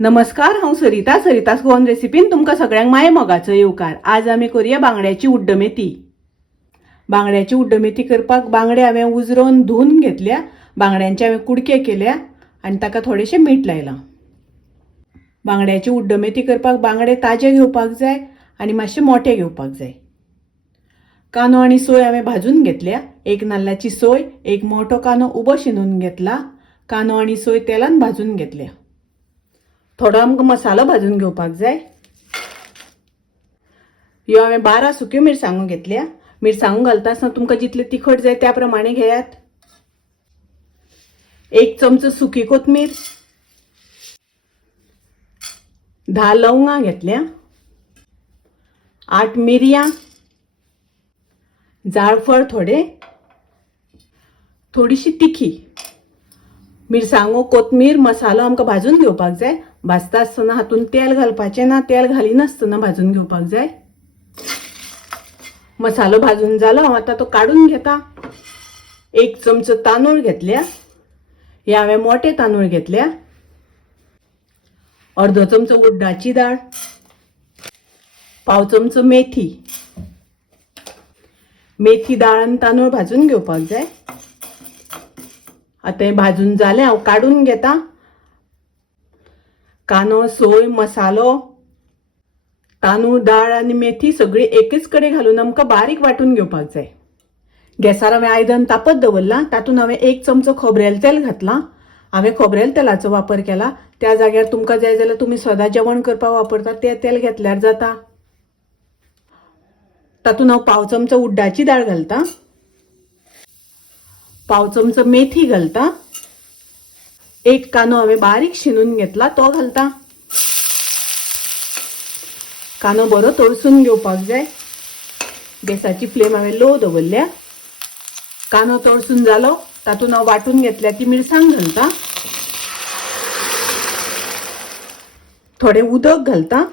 नमस्कार, हांव सरितास गोवन रेसिपीन तुमकां सगळ्यांक माये मोगाचो येवकार। आज आमी करूया बांगड्याची उड्डमेथी। बांगड्याची उड्डमेथी करपाक बांगडे हांवें उजरोवन धुवन घेतल्या, बांगड्यांचे हांवें कुडके केल्या आनी ताका थोडेशें मीठ लायलां। बांगड्याची उड्डमेथी करपाक बांगडे ताजे घेवपाक जाय आनी मातशे मोठे घेवपाक जाय। कांदो आनी सोय हांवें भाजून घेतल्या, एक नाल्लाची सोय, एक मोठो कांदो उबो शिनून घेतला, कांदो आनी सोय तेलान भाजून घेतल्या। थोडो आमकां मसालो भाजून घेवपाक जाय। ह्यो हांवें 12 सुक्यो मिरसांगो घेतल्या। मिरसांगो घालता आसतना तुमकां जितले तिखट जाय त्या प्रमाणे घेयात। 1 चमचो सुकी कोथमीर, 10 लवंगां घेतल्या, 8 मिरयां, जाळफळ थोडे, थोडीशी तिखी। मिरसांगो कोथमीर मसालो आमकां भाजून घेवपाक जाय। भाजता आसतना हातून तेल घालपाचें ना, तेल घालिनासतना भाजून घेवपाक जाय। मसालो भाजून जालो, हांव आतां तो काडून घेता। 1 चमचो तांदूळ घेतल्या, हे हांवें मोठे तांदूळ घेतल्या। अर्धो चमचो उड्डाची दाळ, पाव चमचो मेथी। मेथी दाळ आनी तांदूळ भाजून घेवपाक जाय। आता हे भाजून जालें, हांव काडून घेता। कांदो, सोय, मसालो, तांदूळ, दाळ आनी मेथी सगळी एकेच कडेन घालून आमकां बारीक वांटून घेवपाक जाय। गॅसार हांवें आयदन तापत दवरलां, तातूंत हांवें 1 चमचो खोबरेल तेल घातलां। हांवें खोबरेल तेलाचो वापर केला। त्या जाग्यार तुमकां जाय जाल्यार तुमी सदां जेवण करपाक वापरता तें तेल घेतल्यार जाता। तातूंत हांव पाव चमचो उड्डाची दाळ घालता, पाव चमचो मेथी घालता, 1 कांदो हांवें बारीक शिनून घेतला तो घालता। कांदो बरो तळसून घेवपाक जाय। गॅसाची फ्लेम हांवें लो दवरल्या। कांदो तळसून जालो, तातूंत हांव वांटून घेतल्या ती मिरसांग घालता, थोडे उदक घालता।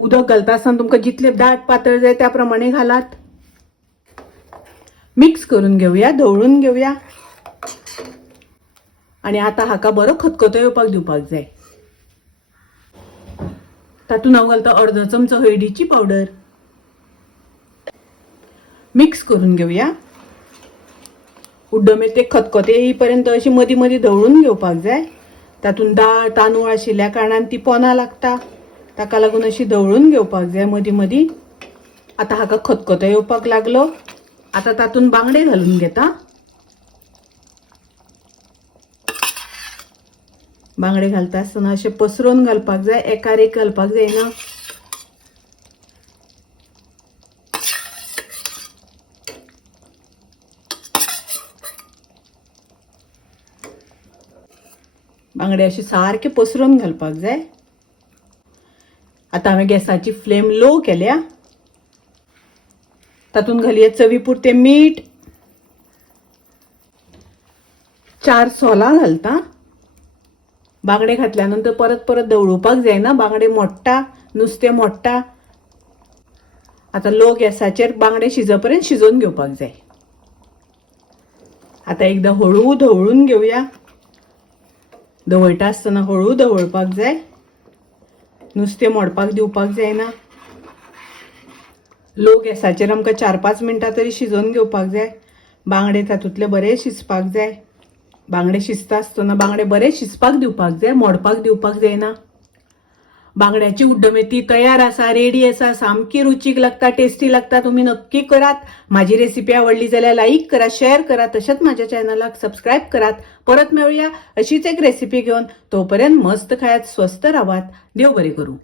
उदक घालता आसतना तुमकां जितले दाट पातळ जाय त्या प्रमाणे घालात। मिक्स करून घेवया, ढवळून घेवया आणि आता हाका बरो खतखतो येवपाक दिवपाक जाय। तातूंत हांव घालता अर्धो चमचो हळदीची पावडर। मिक्स करून घेवया। उड्डमेथीक खतखतो येईपर्यंत अशी मदीं मदीं ढवळून घेवपाक जाय। तातूंत दाळ तांदूळ आशिल्ल्या कारणान ती पोना लागता, ताका लागून अशी ढवळून घेवपाक जाय मदीं मदीं। आता हाका खतखतो येवपाक लागलो। आता तातूंत बांगडे घालून घेता। बांगडे घालता आसतना अशें पसरोवन घालपाक जाय, एकार एक घालपाक जायना। बांगडे अशे सारखे पसरोवन घालपाक जाय। आता हांवें गॅसाची फ्लेम लो केल्या। तातूंत घालया चवीपुरतें मीठ, 4 सोलां घालता। बांगडे घातल्यानंतर परत परत ढवळूपाक जायना, बांगडे मोडटा, नुस्तें मोडटा। आता लो गॅसाचेर बांगडे शिजपर्यंत शिजोवन घेवपाक जाय। आता एकदा हळू ढवळून घेवया। ढवळटा आसतना हळू ढवळपाक जाय, नुस्तें मोडपाक दिवपाक जायना। लो गॅसाचेर आमकां 4-5 मिनटां तरी शिजोवन घेवपाक जाय। बांगडे तातूंतले बरे शिजपाक जाय। बांगडे शिजता आसतना बांगडे बरे शिजपाक दिवपाक जाय, मोडपाक दिवपाक जायना। बांगड्याची उड्डमेथी तयार आसा, रेडी आसा। सामकी रुचीक लागता, टेस्टी लागता। तुम्ही नक्की करात। माझी रेसिपी आवडली जाल्यार लाईक करा, शेअर करा, तशेंच माझ्या चॅनलाक सबस्क्राईब करात। परत मेळूया अशीच एक रेसिपी घेऊन। तोपर्यंत मस्त खायात, स्वस्त राहात। देव बरे करू।